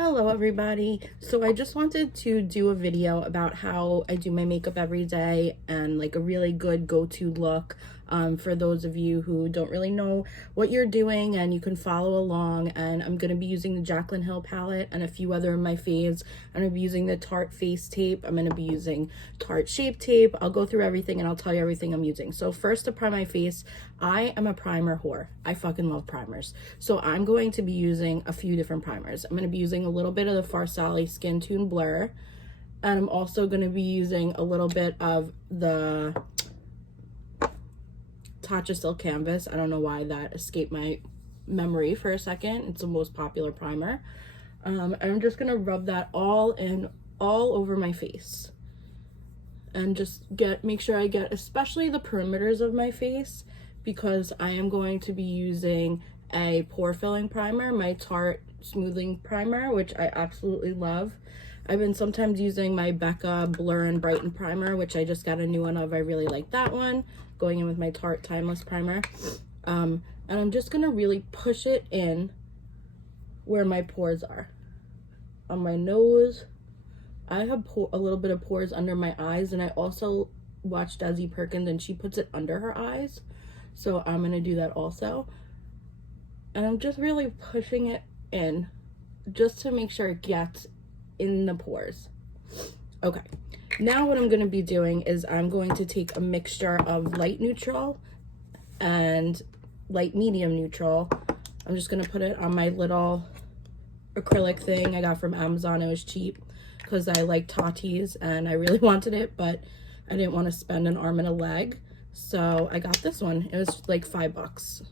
Hello everybody. So I just wanted to do a video about how I do my makeup every day and like a really good go-to look for those of you who don't really know what you're doing, and you can follow along. And I'm going to be using the Jaclyn Hill palette and a few other of my faves. I'm going to be using the Tarte face tape. I'm going to be using Tarte shape tape. I'll go through everything and I'll tell you everything I'm using. So first, to prime my face, I am a primer whore. I fucking love primers. So I'm going to be using a few different primers. I'm going to be using a little bit of the Farsali Skin Tune Blur, and I'm also going to be using a little bit of the Tatcha Silk Canvas. I don't know why that escaped my memory for a second. It's the most popular primer. I'm just going to rub that all over my face and just make sure I get especially the perimeters of my face, because I am going to be using a pore filling primer, my Tarte smoothing primer, which I absolutely love. I've been sometimes using my Becca Blur and Brighten primer, which I just got a new one of. I really like that one, going in with my Tarte Timeless primer. And I'm just gonna really push it in where my pores are. On my nose, I have a little bit of pores under my eyes, and I also watched Desi Perkins and she puts it under her eyes. So I'm gonna do that also. And I'm just really pushing it in just to make sure it gets in the pores. Okay, now what I'm going to be doing is I'm going to take a mixture of light neutral and light medium neutral. I'm just going to put it on my little acrylic thing I got from Amazon. It was cheap because I like Tatis and I really wanted it, but I didn't want to spend an arm and a leg, so I got this one. It was like $5.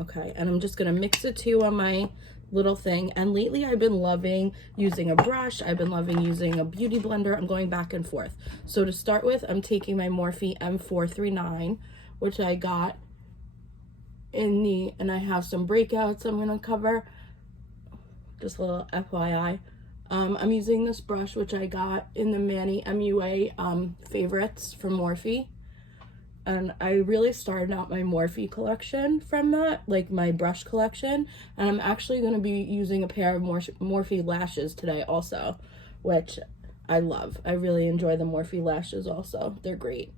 Okay, and I'm just gonna mix the two on my little thing. And lately I've been loving using a brush. I've been loving using a beauty blender. I'm going back and forth. So to start with, I'm taking my Morphe M439, which I got and I have some breakouts I'm gonna cover. Just a little FYI. I'm using this brush, which I got in the Manny MUA favorites from Morphe. And I really started out my Morphe collection from that, like my brush collection. And I'm actually going to be using a pair of Morphe lashes today also, which I love. I really enjoy the Morphe lashes also. They're great.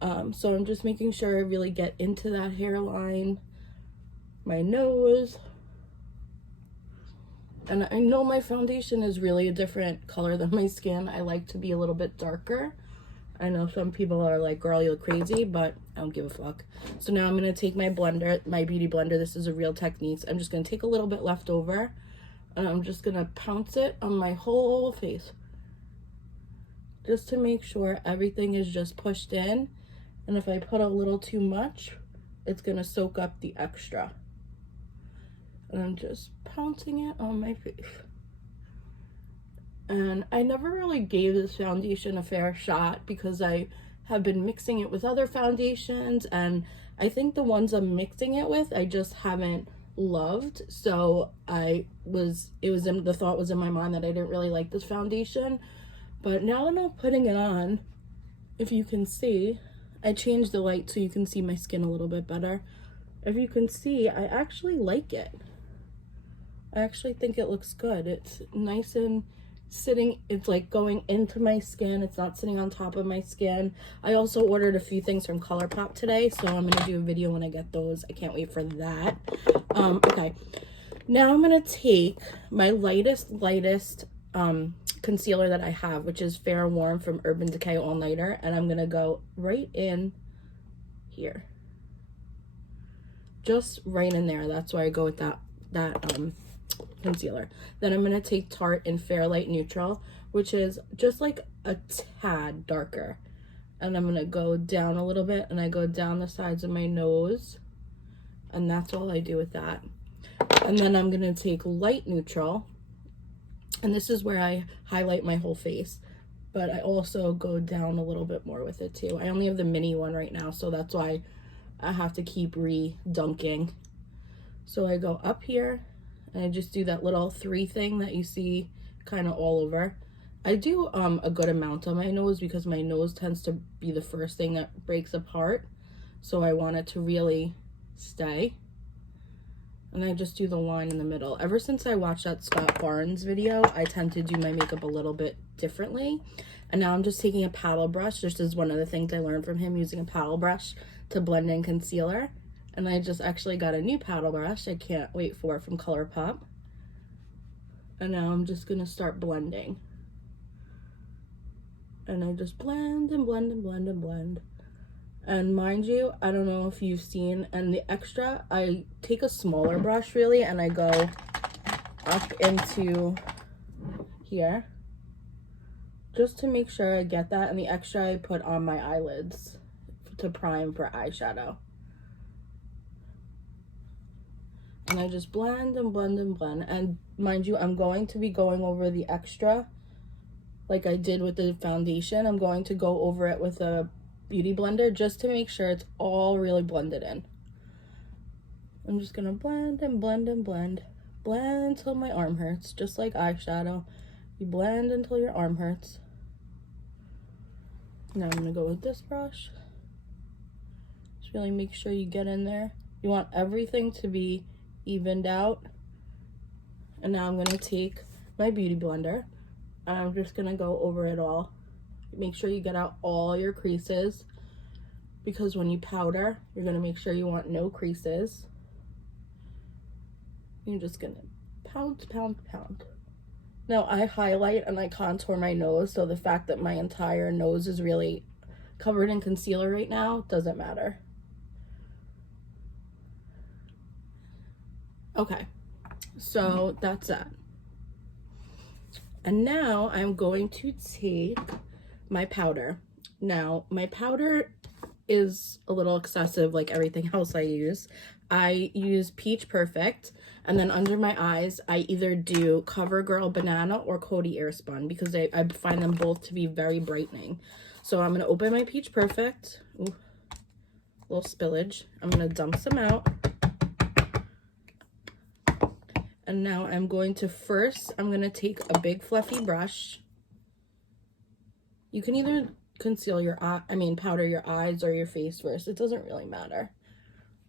So I'm just making sure I really get into that hairline, my nose. And I know my foundation is really a different color than my skin. I like to be a little bit darker. I know some people are like, girl, you look crazy, but I don't give a fuck. So now I'm going to take my blender, my beauty blender. This is a Real Techniques. I'm just going to take a little bit left over, and I'm just going to pounce it on my whole face, just to make sure everything is just pushed in. And if I put a little too much, it's going to soak up the extra. And I'm just pouncing it on my face. And I never really gave this foundation a fair shot because I have been mixing it with other foundations, and I think the ones I'm mixing it with I just haven't loved. So the thought was in my mind that I didn't really like this foundation. But now that I'm putting it on, if you can see, I changed the light so you can see my skin a little bit better. If you can see, I actually like it. I actually think it looks good. It's nice and sitting, it's like going into my skin. It's not sitting on top of my skin. I also ordered a few things from ColourPop today, so I'm gonna do a video when I get those. I can't wait for that. Okay, now I'm gonna take my lightest concealer that I have, which is Fair and Warm from Urban Decay All Nighter, and I'm gonna go right in here, just right in there. That's why I go with that concealer. Then I'm going to take Tarte in Fair Light Neutral, which is just like a tad darker. And I'm going to go down a little bit, and I go down the sides of my nose. And that's all I do with that. And then I'm going to take Light Neutral. And this is where I highlight my whole face. But I also go down a little bit more with it too. I only have the mini one right now, so that's why I have to keep re-dunking. So I go up here, and I just do that little 3 thing that you see kind of all over. I do a good amount on my nose because my nose tends to be the first thing that breaks apart. So I want it to really stay. And I just do the line in the middle. Ever since I watched that Scott Barnes video, I tend to do my makeup a little bit differently. And now I'm just taking a paddle brush. This is one of the things I learned from him, using a paddle brush to blend in concealer. And I just actually got a new paddle brush I can't wait for from ColourPop. And now I'm just going to start blending. And I just blend and blend and blend and blend. And mind you, I don't know if you've seen, and the extra, I take a smaller brush really, and I go up into here, just to make sure I get that. And the extra I put on my eyelids to prime for eyeshadow. And I just blend and blend and blend. And mind you, I'm going to be going over the extra like I did with the foundation. I'm going to go over it with a beauty blender just to make sure it's all really blended in. I'm just gonna blend and blend and blend. Blend until my arm hurts, just like eyeshadow. You blend until your arm hurts. Now I'm gonna go with this brush. Just really make sure you get in there. You want everything to be evened out. And now I'm gonna take my beauty blender and I'm just gonna go over it all. Make sure you get out all your creases, because when you powder, you're gonna make sure you want no creases. You're just gonna pound, pound, pound. Now I highlight and I contour my nose, so the fact that my entire nose is really covered in concealer right now doesn't matter. Okay, so that's that. And now I'm going to take my powder. Now, my powder is a little excessive like everything else I use. I use Peach Perfect, and then under my eyes, I either do CoverGirl Banana or Coty Airspun, because I find them both to be very brightening. So I'm going to open my Peach Perfect. Ooh, little spillage. I'm going to dump some out. And now I'm going to I'm going to take a big fluffy brush. You can either conceal your powder your eyes or your face first. It doesn't really matter.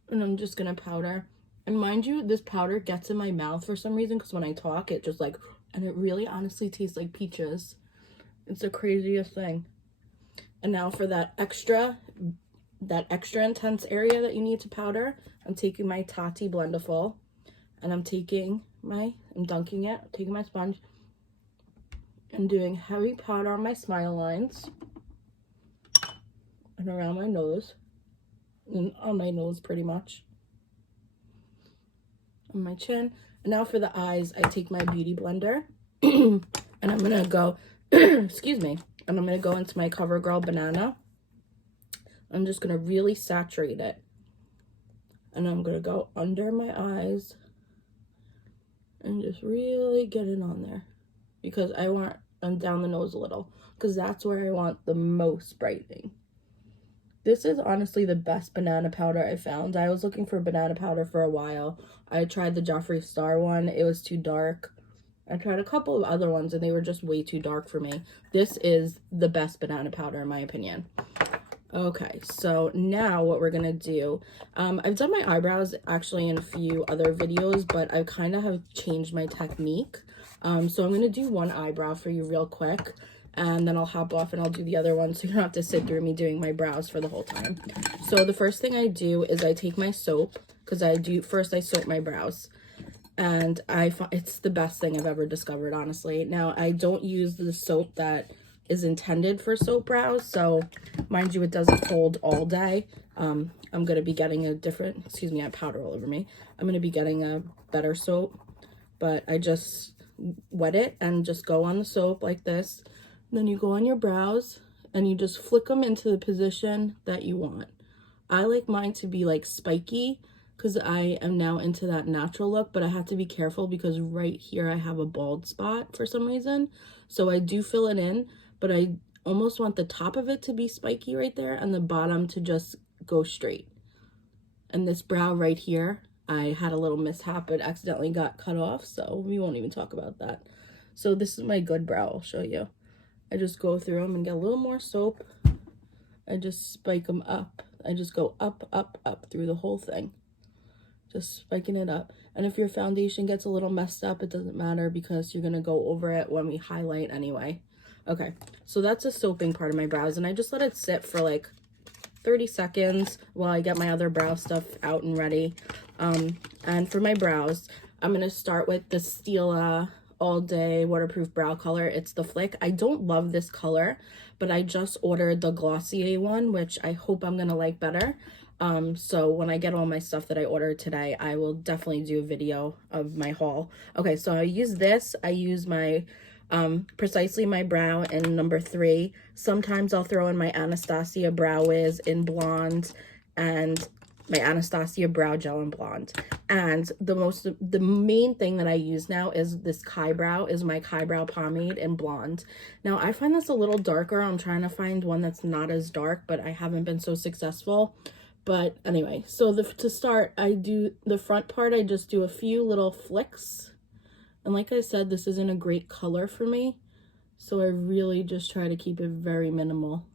And I'm just going to powder. And mind you, this powder gets in my mouth for some reason, because when I talk, it just like, and it really honestly tastes like peaches. It's the craziest thing. And now for that extra intense area that you need to powder, I'm taking my Tati Blendiful. And I'm dunking it, taking my sponge, and doing heavy powder on my smile lines, and around my nose, and on my nose pretty much, on my chin. And now for the eyes, I take my beauty blender, and I'm gonna go, excuse me, and I'm gonna go into my CoverGirl Banana. I'm just gonna really saturate it, and I'm gonna go under my eyes, and just really get it on there, because I want down the nose a little, because that's where I want the most brightening. This is honestly the best banana powder I found. I was looking for banana powder for a while. I tried the Jeffree Star one. It was too dark. I tried a couple of other ones and they were just way too dark for me. This is the best banana powder in my opinion. Okay, so now what we're gonna do, I've done my eyebrows actually in a few other videos, but I kind of have changed my technique. So I'm gonna do one eyebrow for you real quick, and then I'll hop off and I'll do the other one, so you don't have to sit through me doing my brows for the whole time. So the first thing I do is I take my soap, because first I soap my brows. And it's the best thing I've ever discovered, honestly. Now, I don't use the soap that is intended for soap brows, so mind you, it doesn't hold all day. I'm going to be getting a different, excuse me, I have powder all over me. I'm going to be getting a better soap, but I just wet it and just go on the soap like this. And then you go on your brows and you just flick them into the position that you want. I like mine to be like spiky, because I am now into that natural look, but I have to be careful because right here I have a bald spot for some reason. So I do fill it in, but I almost want the top of it to be spiky right there and the bottom to just go straight. And this brow right here, I had a little mishap. It accidentally got cut off, so we won't even talk about that. So this is my good brow, I'll show you. I just go through them and get a little more soap. I just spike them up. I just go up, up, up through the whole thing. Just spiking it up. And if your foundation gets a little messed up, it doesn't matter because you're gonna go over it when we highlight anyway. Okay, so that's a soaping part of my brows, and I just let it sit for like 30 seconds while I get my other brow stuff out and ready. And for my brows, I'm gonna start with the Stila All Day Waterproof Brow Color. It's the Flick. I don't love this color, but I just ordered the Glossier one, which I hope I'm gonna like better. So when I get all my stuff that I ordered today, I will definitely do a video of my haul. Okay, so I use this. I use my Precisely My Brow in number 3. Sometimes I'll throw in my Anastasia Brow Wiz in blonde and my Anastasia Brow Gel in blonde. And the main thing that I use now is this Kybrow, is my Kybrow pomade in blonde. Now I find this a little darker. I'm trying to find one that's not as dark, but I haven't been so successful. But anyway, so to start, I do the front part. I just do a few little flicks. And like I said, this isn't a great color for me, so I really just try to keep it very minimal,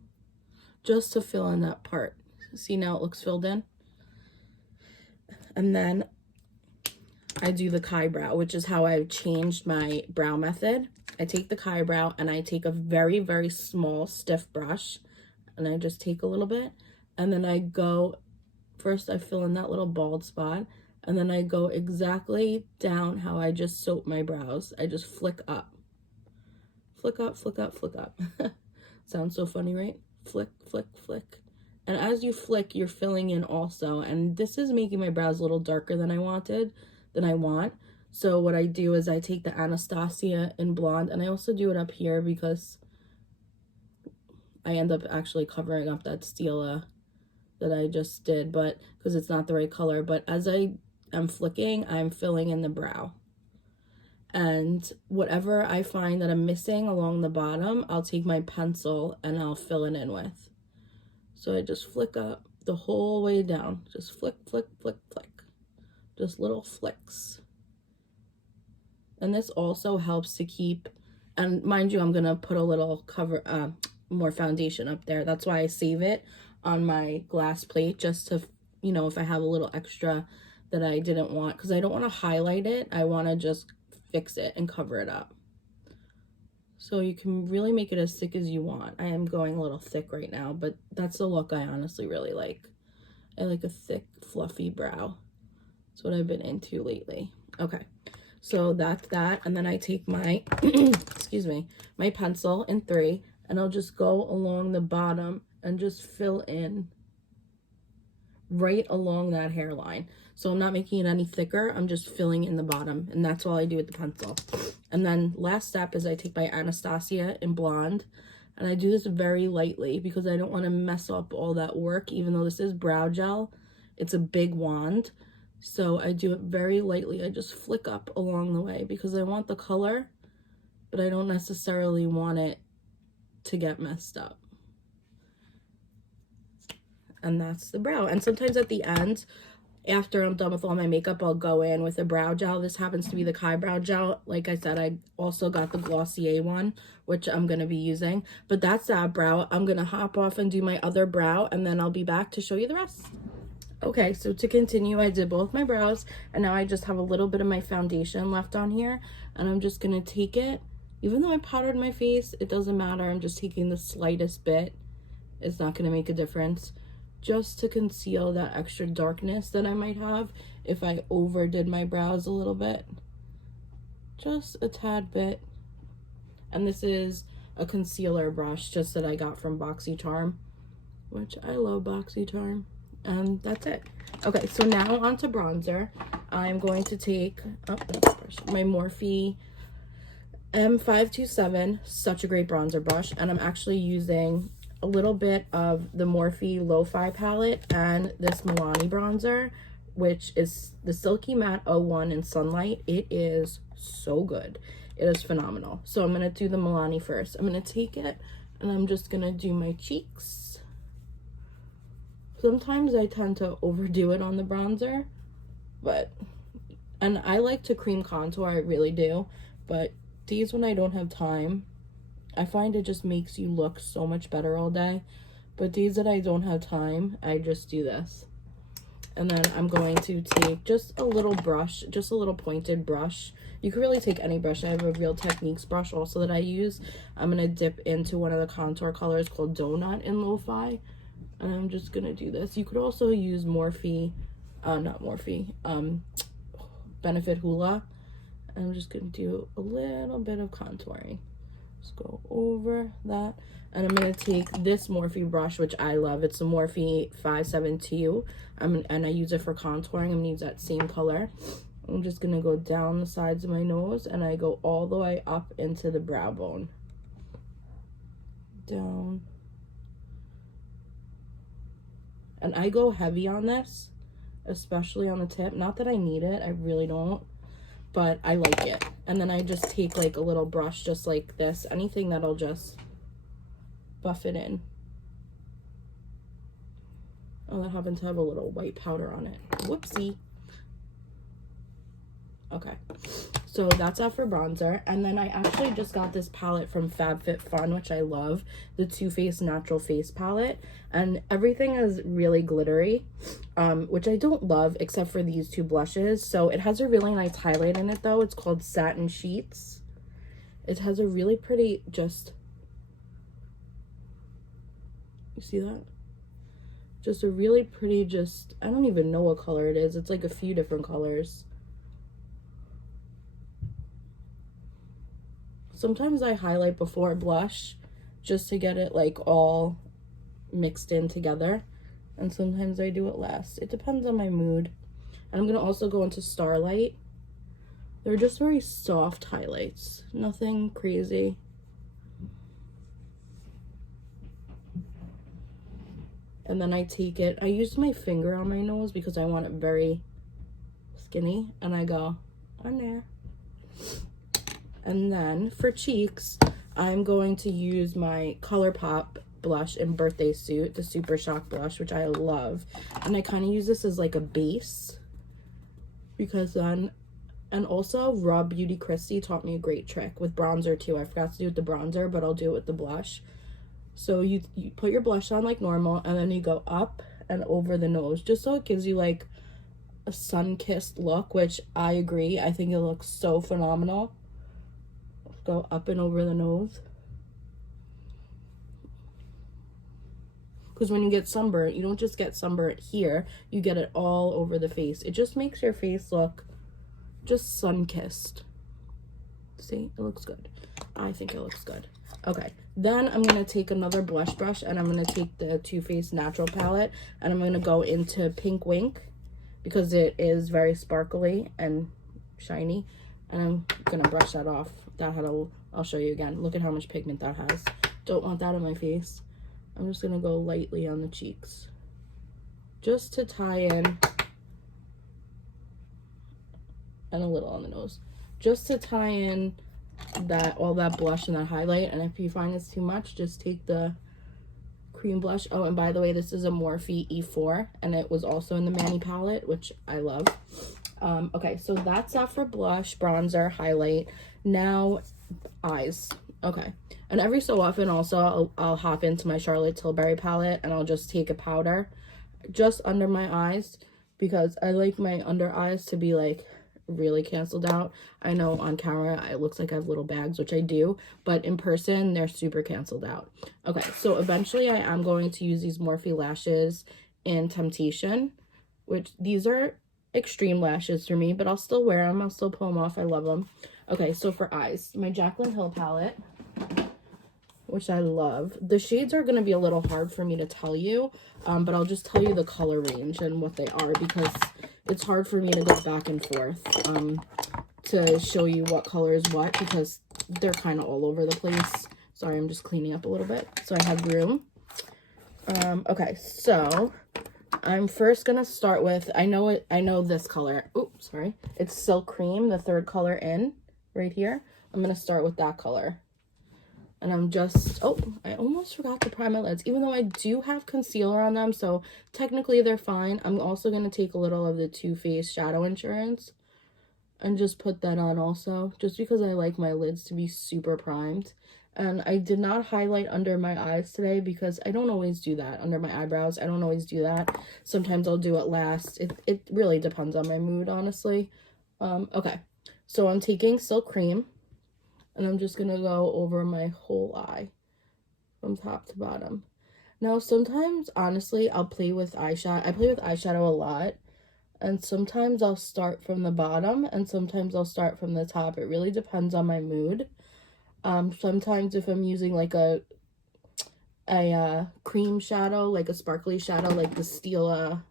just to fill in that part. See, now it looks filled in. And then I do the Kybrow, which is how I've changed my brow method. I take the Kybrow and I take a very, very small stiff brush, and I just take a little bit, and then I go, first I fill in that little bald spot, and then I go exactly down how I just soap my brows. I just flick up. Flick up, flick up, flick up. Sounds so funny, right? Flick, flick, flick. And as you flick, you're filling in also. And this is making my brows a little darker than I want. So what I do is I take the Anastasia in blonde, and I also do it up here because I end up actually covering up that Stila that I just did, but because it's not the right color. But as I'm flicking, I'm filling in the brow. And whatever I find that I'm missing along the bottom, I'll take my pencil and I'll fill it in with. So I just flick up the whole way down. Just flick, flick, flick, flick. Just little flicks. And this also helps to keep, and mind you, I'm going to put a little more foundation up there. That's why I save it on my glass plate, just to, you know, if I have a little extra that I didn't want, because I don't want to highlight it. I want to just fix it and cover it up. So you can really make it as thick as you want. I am going a little thick right now, but that's the look I honestly really like. I like a thick, fluffy brow. That's what I've been into lately. Okay, so that's that. And then I take my, excuse me, my pencil in 3, and I'll just go along the bottom and just fill in right along that hairline. So I'm not making it any thicker, I'm just filling in the bottom, and that's all I do with the pencil. And then last step is I take my Anastasia in blonde, and I do this very lightly because I don't want to mess up all that work. Even though this is brow gel, it's a big wand, so I do it very lightly. I just flick up along the way because I want the color, but I don't necessarily want it to get messed up. And that's the brow. And sometimes at the end, after I'm done with all my makeup, I'll go in with a brow gel. This happens to be the Kybrow gel. Like I said, I also got the Glossier one, which I'm going to be using. But that's that brow. I'm going to hop off and do my other brow, and then I'll be back to show you the rest. Okay, so to continue, I did both my brows, and now I just have a little bit of my foundation left on here, and I'm just going to take it. Even though I powdered my face, it doesn't matter. I'm just taking the slightest bit. It's not going to make a difference, just to conceal that extra darkness that I might have if I overdid my brows a little bit. Just a tad bit. And this is a concealer brush just that I got from BoxyCharm, which I love BoxyCharm. And that's it. Okay, so now on to bronzer. I'm going to take my Morphe M527, such a great bronzer brush, and I'm actually using a little bit of the Morphe Lo-Fi palette and this Milani bronzer, which is the Silky Matte 01 in Sunlight. It is so good. It is phenomenal. So I'm going to do the Milani first. I'm going to take it and I'm just going to do my cheeks. Sometimes I tend to overdo it on the bronzer, and I like to cream contour, I really do, but these, when I don't have time, I find it just makes you look so much better all day. But days that I don't have time, I just do this. And then I'm going to take just a little brush, just a little pointed brush. You can really take any brush. I have a Real Techniques brush also that I use. I'm going to dip into one of the contour colors called Donut in Lo-Fi. And I'm just going to do this. You could also use Morphe, not Morphe, Benefit Hoola. And I'm just going to do a little bit of contouring. Just go over that. And I'm going to take this Morphe brush, which I love. It's a Morphe 572. And I use it for contouring. I'm going to use that same color. I'm just going to go down the sides of my nose, and I go all the way up into the brow bone. Down. And I go heavy on this, especially on the tip. Not that I need it. I really don't. But I like it. And then I just take like a little brush just like this. Anything that'll just buff it in. Oh, that happened to have a little white powder on it. Whoopsie. Okay, so that's that for bronzer. And then I actually just got this palette from FabFitFun, which I love, the Too Faced Natural Face palette, and everything is really glittery, which I don't love except for these two blushes. So it has a really nice highlight in it though. It's called Satin Sheets. It has a really pretty, just, you see that? Just a really pretty, just, I don't even know what color it is. It's like a few different colors. Sometimes I highlight before blush just to get it like all mixed in together. And sometimes I do it last. It depends on my mood. And I'm going to also go into Starlight. They're just very soft highlights. Nothing crazy. And then I take it. I use my finger on my nose because I want it very skinny. And I go on there. And then for cheeks, I'm going to use my ColourPop blush in Birthday Suit, the Super Shock blush, which I love. And I kind of use this as like a base because then, and also Raw Beauty Christy taught me a great trick with bronzer too. I forgot to do it with the bronzer, but I'll do it with the blush. So you put your blush on like normal, and then you go up and over the nose, just so it gives you like a sun-kissed look, which I agree. I think it looks so phenomenal. Go up and over the nose. Because when you get sunburnt, you don't just get sunburnt here, you get it all over the face. It just makes your face look just sun-kissed. See, it looks good. I think it looks good. Okay, then I'm going to take another blush brush, and I'm going to take the Too Faced Natural palette, and I'm going to go into Pink Wink because it is very sparkly and shiny. And I'm going to brush that off. That had a, I'll show you again. Look at how much pigment that has. Don't want that on my face. I'm just going to go lightly on the cheeks. Just to tie in. And a little on the nose. Just to tie in that, all that blush and that highlight. And if you find it's too much, just take the cream blush. Oh, and by the way, this is a Morphe E4. And it was also in the Manny palette, which I love. Okay, so that's that for blush, bronzer, highlight. Now, eyes. Okay, and every so often also I'll hop into my Charlotte Tilbury palette, and I'll just take a powder just under my eyes because I like my under eyes to be like really canceled out. I know on camera it looks like I have little bags, which I do, but in person they're super canceled out. Okay, so eventually I am going to use these Morphe lashes in Temptation, which these are extreme lashes for me, but I'll still wear them. I'll still pull them off. I love them. Okay, so for eyes, my Jaclyn Hill palette, which I love. The shades are going to be a little hard for me to tell you, but I'll just tell you the color range and what they are because it's hard for me to go back and forth to show you what color is what because they're kind of all over the place. Sorry, I'm just cleaning up a little bit so I have room. Okay, so I'm first gonna start with, I know this color. Oops, sorry. It's Silk Cream, the third color in right here. I'm gonna start with that color. And I'm just, oh, I almost forgot to prime my lids, even though I do have concealer on them, so technically they're fine. I'm also gonna take a little of the Too Faced Shadow Insurance and just put that on also, just because I like my lids to be super primed. And I did not highlight under my eyes today because I don't always do that. Under my eyebrows, I don't always do that. Sometimes I'll do it last. It really depends on my mood, honestly. Okay, so I'm taking Silk Cream, and I'm just going to go over my whole eye from top to bottom. Now, sometimes, honestly, I'll play with eyeshadow. I play with eyeshadow a lot. And sometimes I'll start from the bottom, and sometimes I'll start from the top. It really depends on my mood. Sometimes if I'm using like a cream shadow, like a sparkly shadow, like the Stila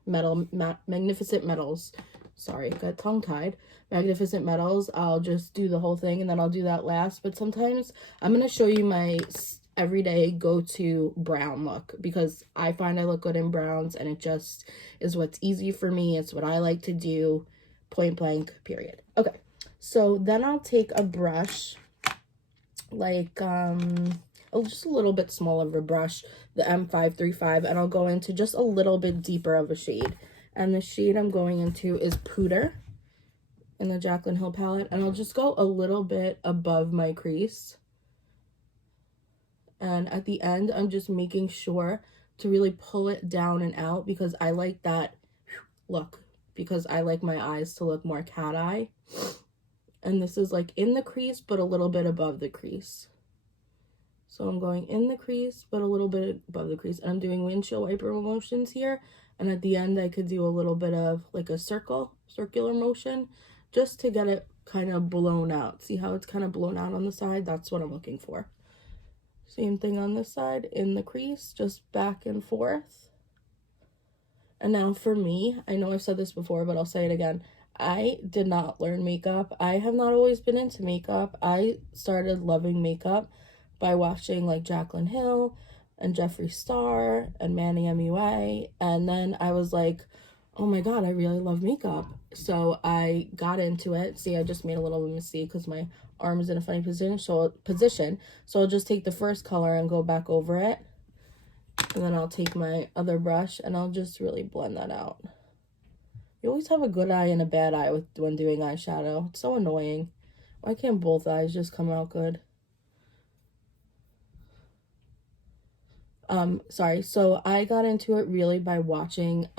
Magnificent Metals. Sorry, got tongue-tied. Magnificent Metals, I'll just do the whole thing, and then I'll do that last. But sometimes I'm going to show you my everyday go-to brown look, because I find I look good in browns, and it just is what's easy for me. It's what I like to do, point blank, period. Okay, so then I'll take a brush, like just a little bit smaller of a brush, the M535, and I'll go into just a little bit deeper of a shade. And the shade I'm going into is Pooter in the Jaclyn Hill palette, and I'll just go a little bit above my crease. And at the end, I'm just making sure to really pull it down and out, because I like that look, because I like my eyes to look more cat eye. And this is like in the crease, but a little bit above the crease. So I'm going in the crease, but a little bit above the crease. And I'm doing windshield wiper motions here. And at the end, I could do a little bit of like a circular motion, just to get it kind of blown out. See how it's kind of blown out on the side? That's what I'm looking for. Same thing on this side, in the crease, just back and forth. And now for me, I know I've said this before, but I'll say it again. I did not learn makeup. I have not always been into makeup. I started loving makeup by watching like Jaclyn Hill and Jeffree Star and Manny MUA. And then I was like, oh my God, I really love makeup. So I got into it. See, I just made a little mistake because my arm is in a funny position. So I'll just take the first color and go back over it. And then I'll take my other brush and I'll just really blend that out. You always have a good eye and a bad eye when doing eyeshadow. It's so annoying. Why can't both eyes just come out good? Sorry. So I got into it really by watching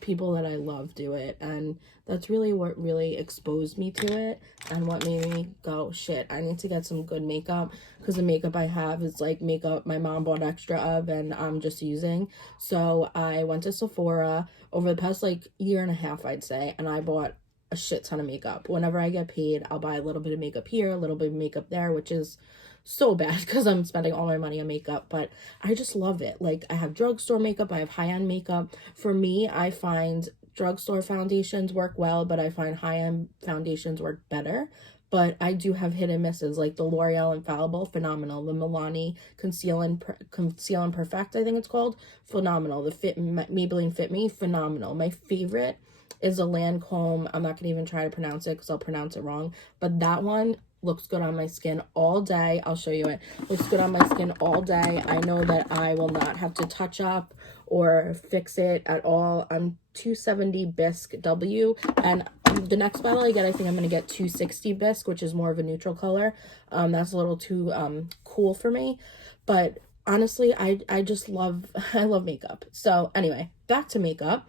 people that I love do it, and that's really what really exposed me to it and what made me go, shit, I need to get some good makeup, because the makeup I have is like makeup my mom bought extra of and I'm just using. So I went to Sephora over the past like year and a half, I'd say, and I bought a shit ton of makeup. Whenever I get paid, I'll buy a little bit of makeup here, a little bit of makeup there, which is so bad because I'm spending all my money on makeup, but I just love it. Like, I have drugstore makeup, I have high-end makeup. For me, I find drugstore foundations work well, but I find high-end foundations work better. But I do have hit and misses, like the L'Oreal Infallible, phenomenal. The Milani Conceal and Perfect, I think it's called, phenomenal. The Maybelline Fit Me, phenomenal. My favorite is a Lancome. I'm not gonna even try to pronounce it because I'll pronounce it wrong, but that one looks good on my skin all day. I'll show you it. Looks good on my skin all day. I know that I will not have to touch up or fix it at all. I'm 270 Bisque W, and the next bottle I get, I think I'm going to get 260 Bisque, which is more of a neutral color. That's a little too cool for me, but honestly, I just love, I love makeup. So anyway, back to makeup.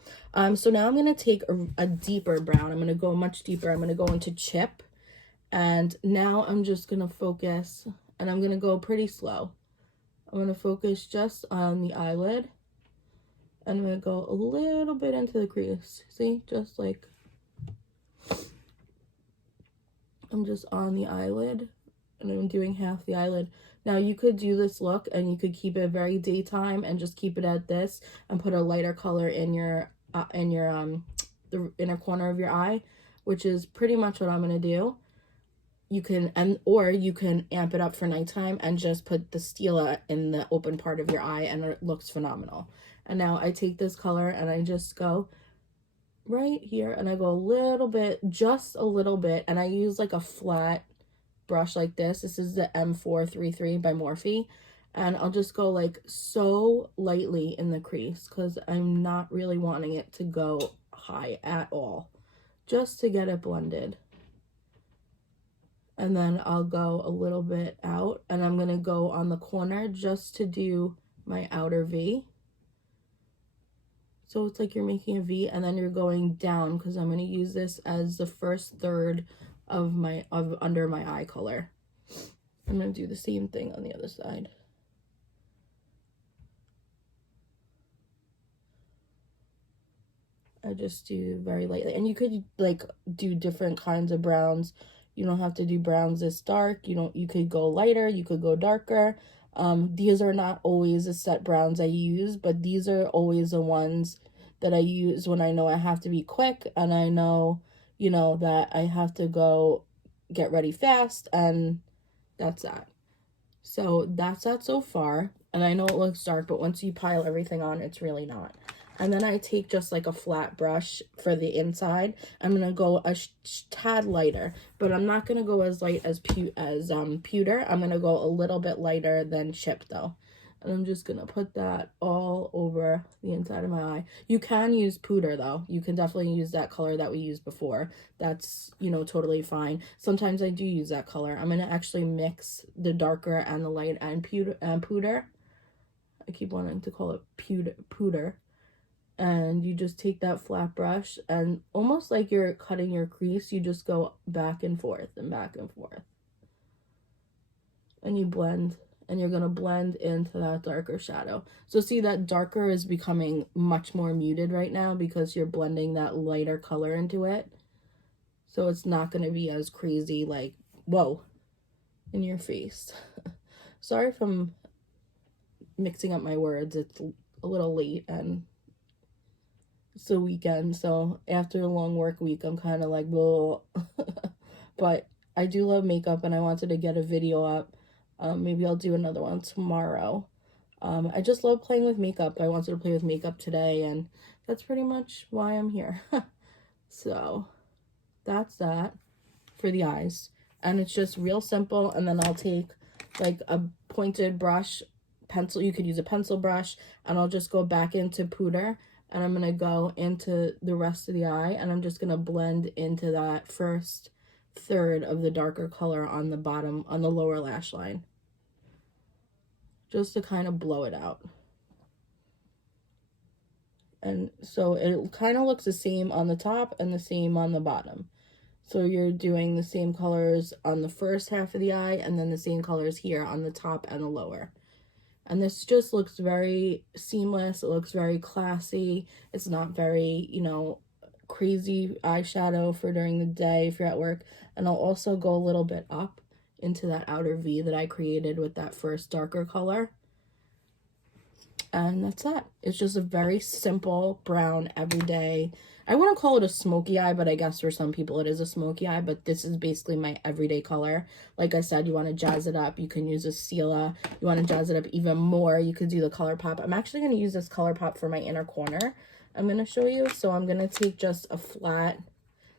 So now I'm going to take a deeper brown. I'm going to go much deeper. I'm going to go into Chip. And now I'm just going to focus, and I'm going to go pretty slow. I'm going to focus just on the eyelid. And I'm going to go a little bit into the crease. See? Just like, I'm just on the eyelid, and I'm doing half the eyelid. Now, you could do this look, and you could keep it very daytime and just keep it at this and put a lighter color in the inner corner of your eye, which is pretty much what I'm going to do. You can, or you can amp it up for nighttime and just put the Stila in the open part of your eye, and it looks phenomenal. And now I take this color and I just go right here, and I go a little bit, just a little bit, and I use like a flat brush like this. This is the M433 by Morphe, and I'll just go like so lightly in the crease because I'm not really wanting it to go high at all, just to get it blended. And then I'll go a little bit out, and I'm going to go on the corner just to do my outer V. So it's like you're making a V, and then you're going down because I'm going to use this as the first third of under my eye color. I'm going to do the same thing on the other side. I just do very lightly, and you could like do different kinds of browns. You don't have to do browns this dark. You could go lighter, you could go darker. These are not always the set browns I use, but these are always the ones that I use when I know I have to be quick, and I know, that I have to go get ready fast, and that's that. So that's that so far, and I know it looks dark, but once you pile everything on, it's really not. And then I take just like a flat brush for the inside. I'm going to go a tad lighter, but I'm not going to go as light as pewter. I'm going to go a little bit lighter than chip though. And I'm just going to put that all over the inside of my eye. You can use pewter though. You can definitely use that color that we used before. That's, totally fine. Sometimes I do use that color. I'm going to actually mix the darker and the light and pewter. I keep wanting to call it pewter. And you just take that flat brush, and almost like you're cutting your crease, you just go back and forth and back and forth. And you blend, and you're going to blend into that darker shadow. So see, that darker is becoming much more muted right now because you're blending that lighter color into it. So it's not going to be as crazy like, whoa, in your face. Sorry if I'm mixing up my words. It's a little late, and it's the weekend, so after a long work week, I'm kind of like, well, but I do love makeup, and I wanted to get a video up. Maybe I'll do another one tomorrow. I just love playing with makeup. I wanted to play with makeup today, and that's pretty much why I'm here. So that's that for the eyes, and it's just real simple. And then I'll take like a pointed brush, pencil. You could use a pencil brush, and I'll just go back into powder. And I'm going to go into the rest of the eye, and I'm just going to blend into that first third of the darker color on the bottom, on the lower lash line. Just to kind of blow it out. And so it kind of looks the same on the top and the same on the bottom. So you're doing the same colors on the first half of the eye, and then the same colors here on the top and the lower. And this just looks very seamless. It looks very classy. It's not very, crazy eyeshadow for during the day if you're at work. And I'll also go a little bit up into that outer V that I created with that first darker color. And that's that. It's just a very simple brown everyday. I wouldn't call it a smoky eye, but I guess for some people it is a smoky eye, but this is basically my everyday color. Like I said, you want to jazz it up, you can use a Stila. You want to jazz it up even more, you could do the ColourPop. I'm actually going to use this ColourPop for my inner corner. I'm going to show you. So I'm going to take just a flat,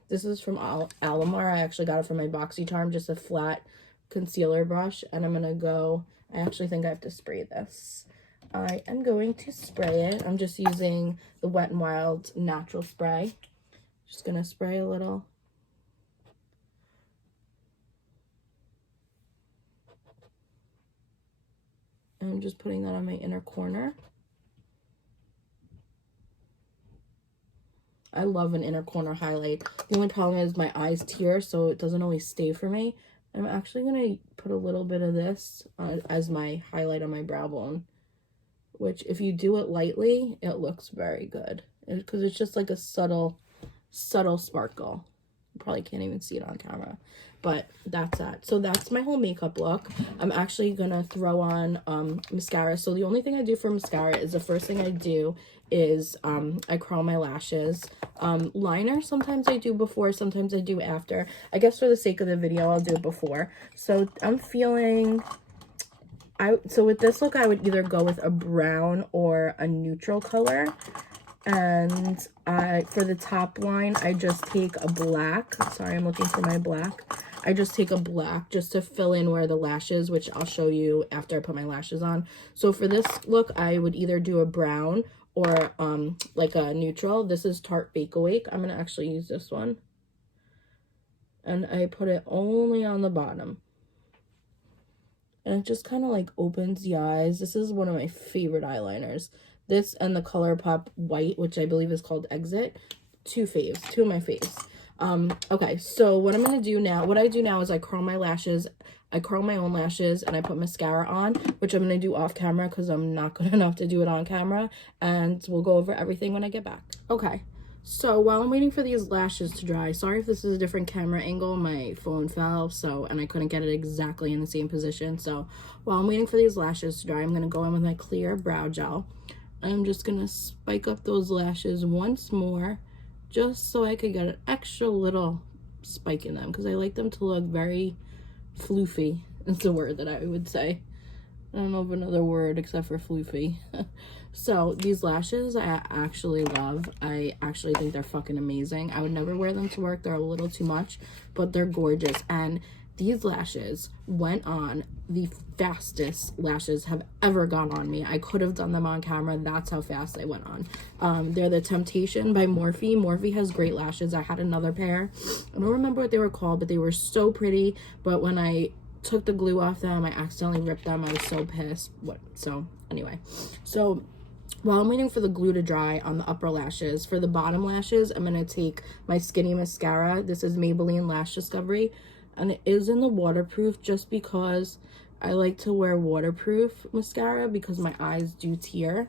this is from Alamar. I actually got it from my BoxyCharm, just a flat concealer brush. And I'm going to go, I actually think I have to spray this. I am going to spray it. I'm just using the Wet n Wild natural spray. Just going to spray a little. And I'm just putting that on my inner corner. I love an inner corner highlight. The only problem is my eyes tear, so it doesn't always stay for me. I'm actually going to put a little bit of this as my highlight on my brow bone. Which, if you do it lightly, it looks very good. Because it's just like a subtle sparkle. You probably can't even see it on camera. But that's that. So that's my whole makeup look. I'm actually going to throw on mascara. So the only thing I do for mascara is the first thing I do is I curl my lashes. Liner, sometimes I do before, sometimes I do after. I guess for the sake of the video, I'll do it before. So I'm feeling... So with this look, I would either go with a brown or a neutral color. And for the top line, I just take a black. Sorry, I'm looking for my black. I just take a black just to fill in where the lashes, which I'll show you after I put my lashes on. So for this look, I would either do a brown or like a neutral. This is Tarte Bake Awake. I'm going to actually use this one. and I put it only on the bottom. And it just kind of like opens the eyes. This is one of my favorite eyeliners. This and the ColourPop white, which I believe is called Exit. Two faves, two of my faves. Okay, so what I'm going to do now, what I do now is I curl my lashes. I curl my own lashes and I put mascara on, which I'm going to do off camera because I'm not good enough to do it on camera. And we'll go over everything when I get back. Okay. So while I'm waiting for these lashes to dry, sorry if this is a different camera angle, my phone fell, and I couldn't get it exactly in the same position. So while I'm waiting for these lashes to dry, I'm going to go in with my clear brow gel. I'm just going to spike up those lashes once more, just so I could get an extra little spike in them, because I like them to look very floofy, is the word that I would say. I don't know of another word except for floofy. So these lashes I actually love. I actually think they're fucking amazing. I would never wear them to work. They're a little too much, but they're gorgeous. And these lashes went on the fastest lashes have ever gone on me. I could have done them on camera. That's how fast they went on. They're the Temptation by Morphe. Morphe has great lashes. I had another pair. I don't remember what they were called, but they were so pretty. But when I took the glue off them, I accidentally ripped them. I was so pissed. So anyway, so while I'm waiting for the glue to dry on the upper lashes, for the bottom lashes, I'm going to take my Skinny Mascara. This is Maybelline Lash Discovery, and it is in the waterproof just because I like to wear waterproof mascara because my eyes do tear.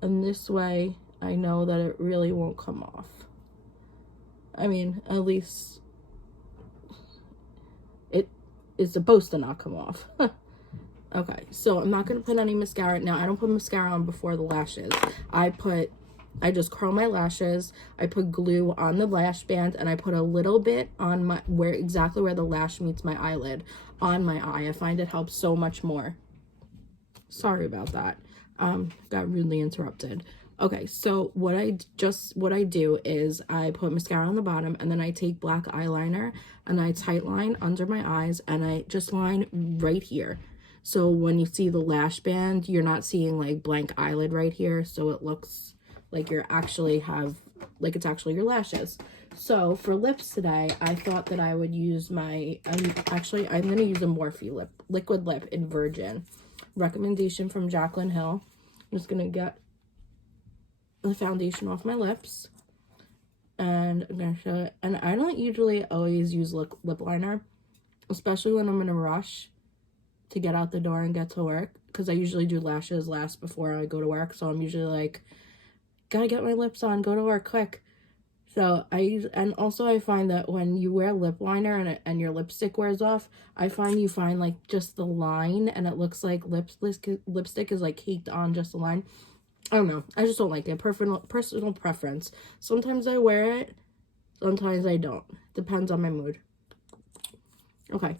And this way, I know that it really won't come off. I mean, at least it is supposed to not come off. Okay, so I'm not going to put any mascara. Now, I don't put mascara on before the lashes. I just curl my lashes. I put glue on the lash band, and I put a little bit on exactly where the lash meets my eyelid on my eye. I find it helps so much more. Sorry about that. Got rudely interrupted. Okay, so what I do is I put mascara on the bottom, and then I take black eyeliner and I tight line under my eyes, and I just line right here. So when you see the lash band, you're not seeing like blank eyelid right here. So it looks like it's actually your lashes. So for lips today, I thought that I would use I'm going to use a Morphe liquid lip in Virgin. Recommendation from Jaclyn Hill. I'm just going to get the foundation off my lips. And I'm going to show it. And I don't usually always use lip liner, especially when I'm in a rush to get out the door and get to work, because I usually do lashes last before I go to work. So I'm usually like, gotta get my lips on, go to work quick. So and also I find that when you wear lip liner and your lipstick wears off, I find you find like just the line, and it looks like lipstick is like caked on just the line. I don't know. I just don't like it. Personal preference. Sometimes I wear it, sometimes I don't. Depends on my mood. Okay.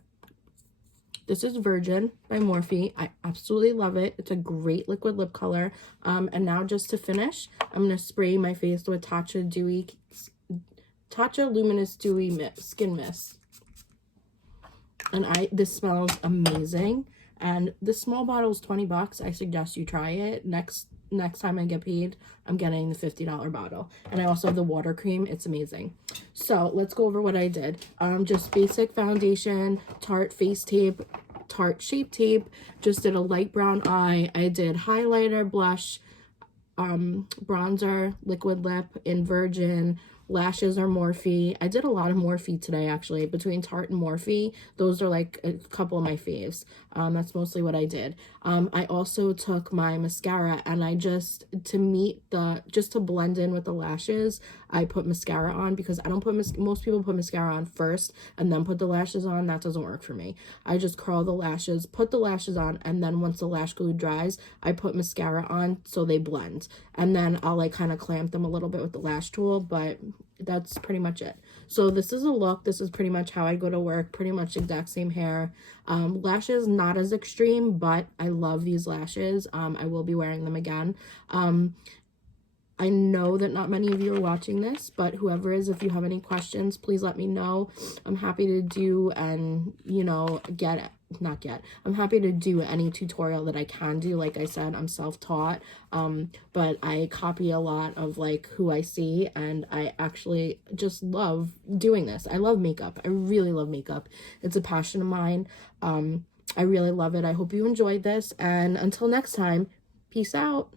This is Virgin by Morphe. I absolutely love it. It's a great liquid lip color. And now just to finish, I'm going to spray my face with Tatcha Luminous Dewy Skin Mist. And this smells amazing. And this small bottle is $20. I suggest you try it. Next time I get paid, I'm getting the $50 bottle. And I also have the water cream. It's amazing. So let's go over what I did. Just basic foundation, Tarte face tape, Tarte shape tape. Just did a light brown eye. I did highlighter, blush, bronzer, liquid lip in Virgin. Lashes are Morphe. I did a lot of Morphe today, actually. Between Tarte and Morphe, those are like a couple of my faves. That's mostly what I did. I also took my mascara, and I just to blend in with the lashes, I put mascara on, because I don't put most people put mascara on first and then put the lashes on. That doesn't work for me. I just curl the lashes, put the lashes on, and then once the lash glue dries, I put mascara on so they blend. And then I'll like kind of clamp them a little bit with the lash tool, but that's pretty much it. So this is a look. This is pretty much how I go to work. Pretty much exact same hair. Lashes not as extreme, but I love these lashes. I will be wearing them again. I know that not many of you are watching this, but whoever is, if you have any questions, please let me know. I'm happy to do and, get not get. I'm happy to do any tutorial that I can do. Like I said, I'm self-taught, but I copy a lot of like who I see, and I actually just love doing this. I love makeup. I really love makeup. It's a passion of mine. I really love it. I hope you enjoyed this, and until next time, peace out.